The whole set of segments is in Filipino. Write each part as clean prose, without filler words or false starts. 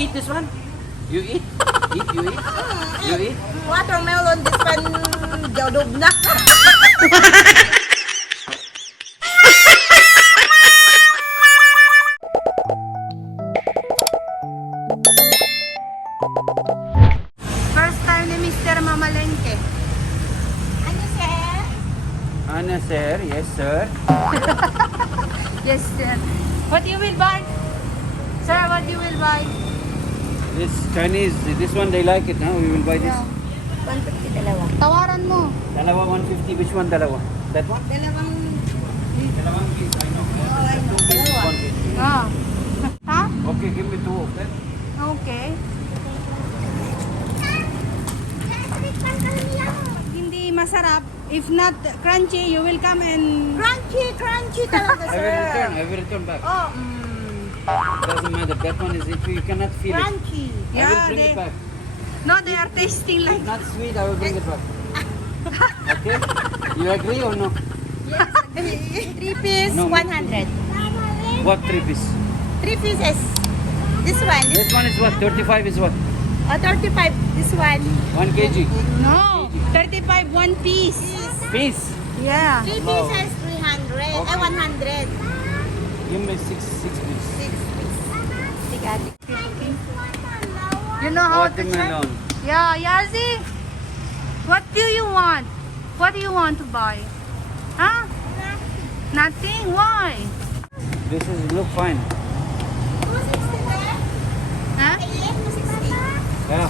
eat this one? You eat? You eat? You eat? Watermelon, this one, jodog na. First time ni Mr. Mamalengke. Ano, sir? Anna, sir. Yes, sir. Yes, sir. What you will buy? Sir, what you will buy? This Chinese, this one they like it, huh? We will buy this. Yeah. 150 dalawa. Tawaran mo. Dalawa 150. Which one dalawa? That one? Dalawang, Dalawang piece, I know. I know. Two pieces, Dalawa. 150. Ah. Ha? Okay, give me two of them. Okay. Hindi masarap. If not crunchy, you will come and... Crunchy talaga, sir. I will return back. Oh, Doesn't matter. That one is if you cannot feel it. crunchy. I will Yeah, bring it back. No, they are tasting like... If not sweet, I will bring it back. Okay? You agree or no? Yes, agree. 3 piece, No. 100. What 3 piece? 3 pieces. This one. This one is what? 35 is what? 35. This one. 1 kg. No, 35 one piece. Piece. Yeah. 3 Wow. pieces, 300. Okay. 100. Give me 6 piece. 6 piece. Tiga. You know how to check? Watermelon. Yeah, Yazi. What do you want? What do you want to buy? Huh? Nothing. Why? This is look fine. 260 there. Huh? 260. Yeah.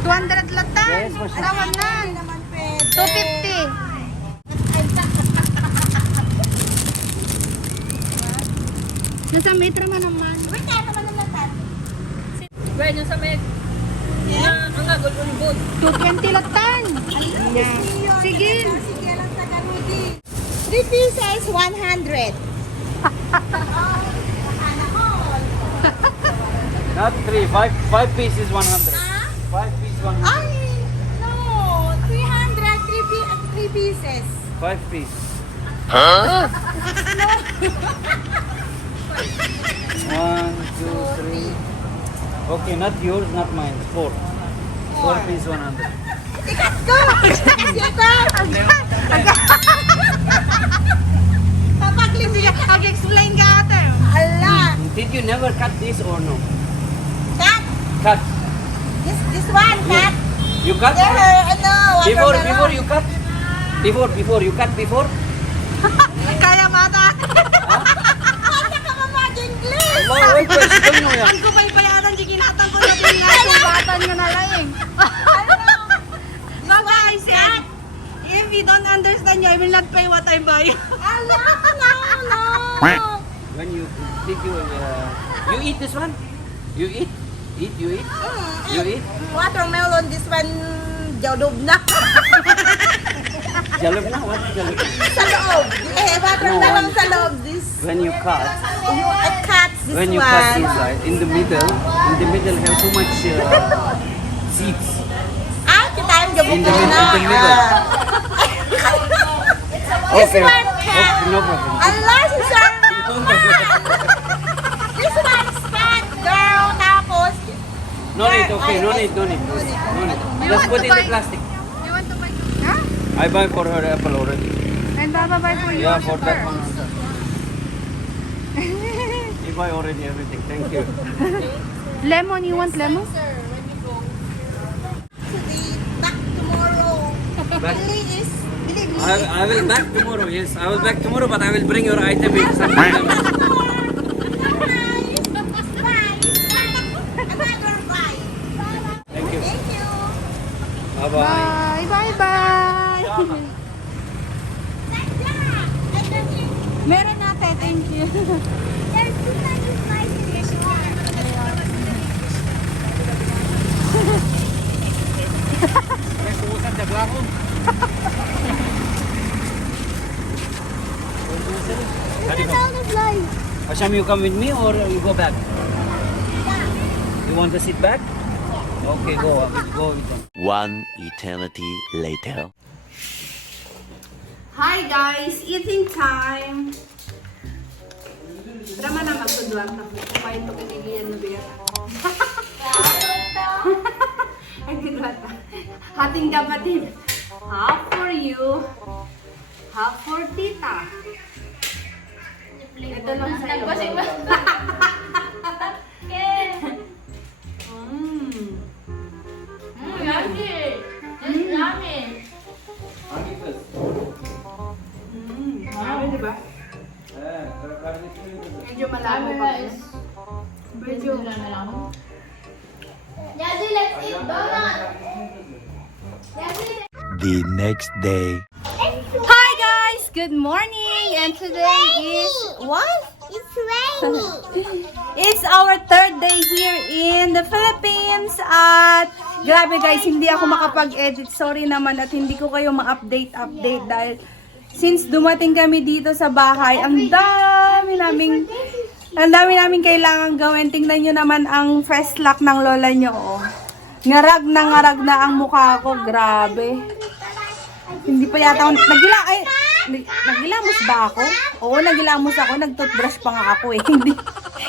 200 latan. Yes, for sure. Tawanan. Naman pwede. 250. Nasa metro man naman. Wait, kaya naman naman natin. Well, yung sa may Yeah. ang agol unbod. 220 latan. Sige. Sige lang sa Garudi. 3 pieces, 100. Not 3. 5 pieces 100. 5 piece 100. Ay, no. 300, 3 pieces. 5 piece. 1, 2, 3. Okay, not yours, not mine. 4. 4 piece 100. Ikat ko! Sikat! Papaglibigan. Mag-explain ka ate. Ala! Did you never cut this or no? Cut! Cut. This one, cut! You cut? There, ano, Before you cut? Before you cut before? Kaya mata. Kaya ka mamag-English! Allah, wait, question nyo yan. Ang kubay bayaran, di kinatang ko na din nga subatan nga na lang. No guys, yeah. If you don't understand you, I will not pay what I buy. Ala, no. When you did you eat this one? You eat? You eat? You eat? Watermelon, this one, jodog na. Jalog na? What jalog? Sa loob. Watermelon sa loob. This, When you cut, you cut this when you one. cut inside, in the middle have too much seeds. Ah, kita yung jabok In the ko middle, na. in the middle. This Okay. one cut. Okay, no problem. Allah, si Sir. This one's fat, girl. Tapos, No need, okay, no need. Just put in the plastic. You want to buy? Huh? I buy for her apple already. And Baba buy for you. Yeah, and for her. that one also. I buy already everything. Thank you. Lemon, you want lemon? back tomorrow. Back. Believe. I will back tomorrow. Yes, I will back tomorrow, but I will bring your item in some time. Thank you. Thank you. Bye bye. Bye. Meron natin, thank you. Asham, you come with me or you go back? You want to sit back? Okay, go with them. One eternity later. Hi guys, eating time. Drama na magdudwag na. Kumain to kinigiyan na bigat. ating kapatid. Half for you, half for tita. Ito lang sa'yo. Diba? Medyo malabo pa. Medyo. Yazi, let's eat donut. The next day. Hi guys! Good morning! And today is... What? It's raining. It's our third day here in the Philippines at grabe guys, hindi ako makapag-edit. Sorry naman at hindi ko kayo ma-update dahil since dumating kami dito sa bahay, ang dami naming kailangan gawin. Tingnan nyo naman ang fresh lock ng lola nyo. Oh. Ngarag na ang mukha ko. Grabe. Hindi pa yata ako. Nagilamos ba ako? Oo, nagilamos ako. Nag-toothbrush pa nga ako eh.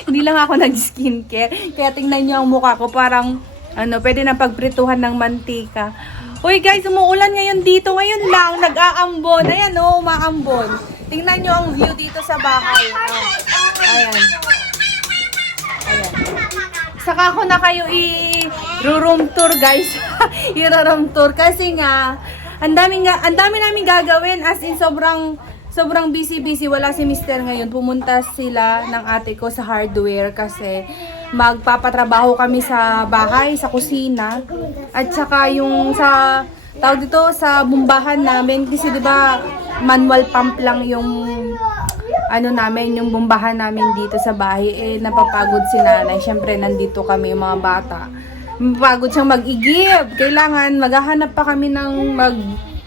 Hindi lang ako nag-skincare. Kaya tingnan nyo ang mukha ko. Parang, pwede na pagprituhan ng mantika. Uy guys, umuulan ngayon dito. Ngayon lang, nag-aambon. Ayan o, umaambon. Tingnan nyo ang view dito sa bahay. Ayan. Saka ako na kayo i-room tour guys. I-room tour kasi nga ang dami namin gagawin, as in sobrang busy. Wala si Mister ngayon. Pumunta sila ng ate ko sa hardware kasi magpapatrabaho kami sa bahay, sa kusina. At saka yung sa tawag dito sa bumbahan namin kasi 'di ba manual pump lang yung yung bumbahan namin dito sa bahay. Napapagod si nanay. Syempre, nandito kami, yung mga bata. Mapagod siyang mag-igib. Kailangan, maghahanap pa kami ng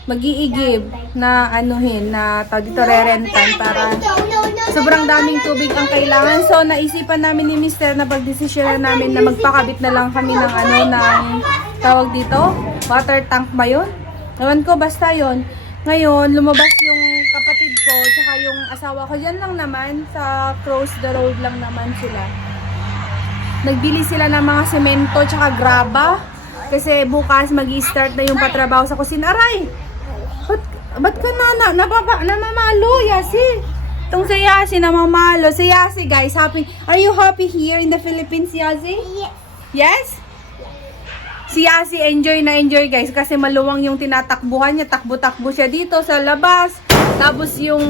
mag-iigib na na tawag dito, re-rentan para sobrang daming tubig ang kailangan. So, naisipan namin ni Mister na pag-desisyon namin na magpakabit na lang kami ng ng tawag dito, water tank ba yun? Ewan ko, basta yun. Ngayon, lumabas yung kapatid ko, tsaka yung asawa ko, dyan lang naman, sa cross the road lang naman sila. Nagbili sila ng mga semento, tsaka graba, kasi bukas mag-i-start na yung patrabaho sa kusina. Aray! Ba't ka namamalo, Yasi? Itong si Yasi, namamalo. Si Yasi, guys, happy. Are you happy here in the Philippines, Yasi? Yes. Yes? Si Yasi enjoy guys kasi maluwang yung tinatakbuhan niya, takbo-takbo siya dito sa labas. Tapos yung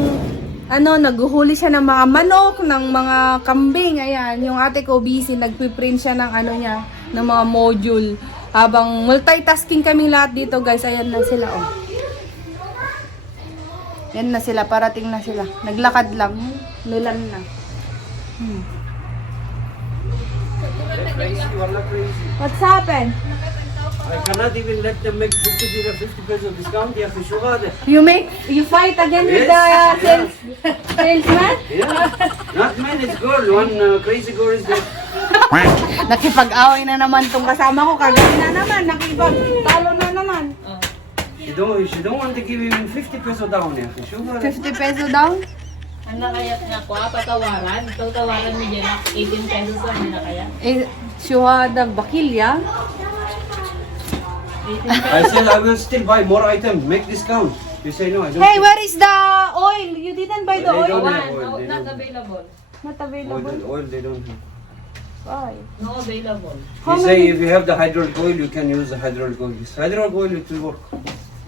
naghuhuli siya ng mga manok, ng mga kambing. Ayan, yung ate ko busy, nagpiprint siya ng ng mga module. Habang multitasking kami lahat dito guys, ayan na sila oh. Yan na sila, parating na sila. Naglakad lang, nulan na. What's happened? I cannot even let them make 50 pesos discount. You have to show that. You fight again with the salesman? Yeah. Not man, it's girl. One crazy girl is there. Nakipag-away na naman tong kasama ko. Kagabi na naman. Nakipag-talo na naman. She don't want to give him 50 peso down. You have to show her. 50 peso down? Ang nakayat na ko, patawaran. Ito tawaran mo dyan, 18 pesos lang na nakayat. Shuhada bakilya. I said I will still buy more items. Make discount. You say no, I don't. Hey, where is the oil? You didn't buy the They oil? don't have oil. No, They not don't. available. Not available. Oil they don't have. Why? No available. He say if you have the hydraulic oil, you can use the hydraulic oil. This hydraulic oil it will work.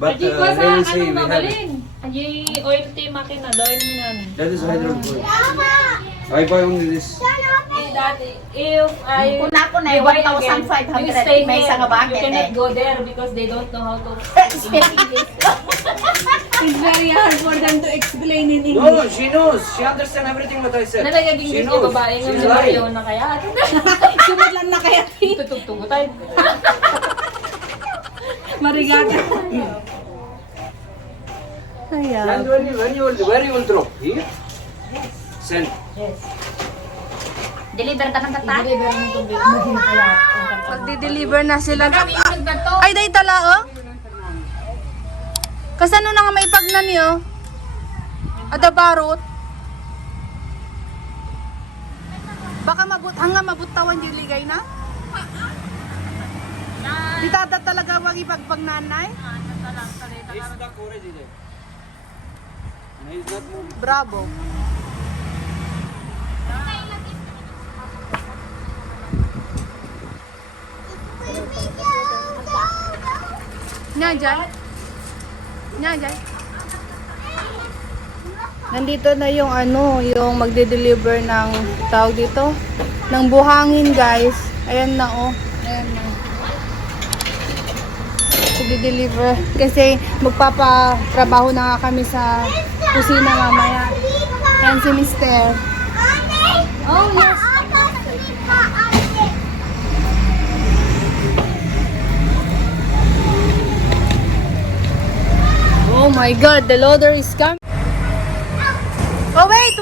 But Ajay ko they sa will say we have it. mamaling. Ajay oil tea makina, oil minan. That is hydraulic oil. I buy only this. If I Una ko na, buy 1,500. again, you stay May here. isang You bucket cannot eh. go there because they don't know how to Speak English. It's very hard for them to explain in English. No, she knows. She understands everything what I said. Nalagaging She yung knows. babae nga She's may lying. ayaw na kaya. Sumudlan na kaya. Tutugtugo tayo. Marigata. And Ayan. where you will drop? Here? Send. Yes. Deliver ta ng tata? Deliver ng tubig. Kaya, Magdi-deliver na sila. Ay, day tala, oh. Kasano na nga may pagnan niyo? Ada barot. Baka mabutawan yung ligay na? Di tata talaga makipagpagnanay? He's stuck already there. And he's not moving. Bravo. Nga dyan? Nandito na yung yung magde-deliver ng tawag dito, ng buhangin guys. Ayan na Ayan na. Magde-deliver kasi magpapatrabaho na nga kami sa kusina mamaya. Ayan si Mister. Oh yes. Oh my God, the loader is coming. Oh wait.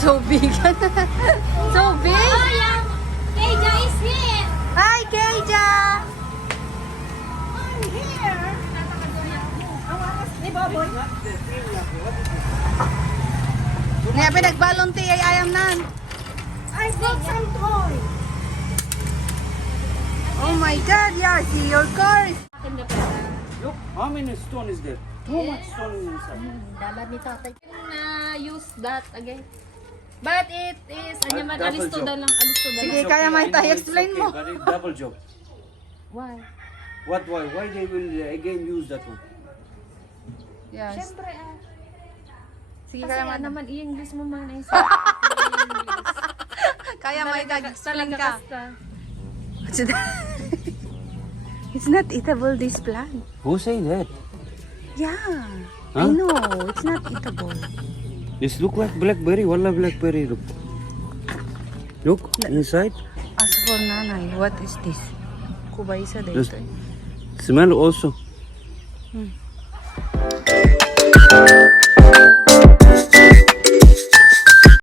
So big. So big. Oh, yeah. Keja is here. Hi, Keja. I'm here. Nga pinagbalonti ay ayam nan. I bought some toy. Oh my God, yeah, see your cars. Look, how many stone is there? Too much stone is inside. Dapat ni tatay. Use that again. But it is, ano man, Double alisto job. da lang. Sige, It's kaya okay, may I know tayo. it's Explain okay, mo. But it's double job. Why? What? Why? Why they will again use that one? Yes. Siyempre, Sige, kasi kaya may naman, i-English mo man isa. Kaya may explain ka. Basta. What's that? It's not eatable, this plant. Who say that? Yeah. Huh? I know, it's not eatable. This look like blackberry. Wallah, blackberry. Look. Look inside. As for nanay, what is this? Kubaysa Just dito. smell also. Hmm.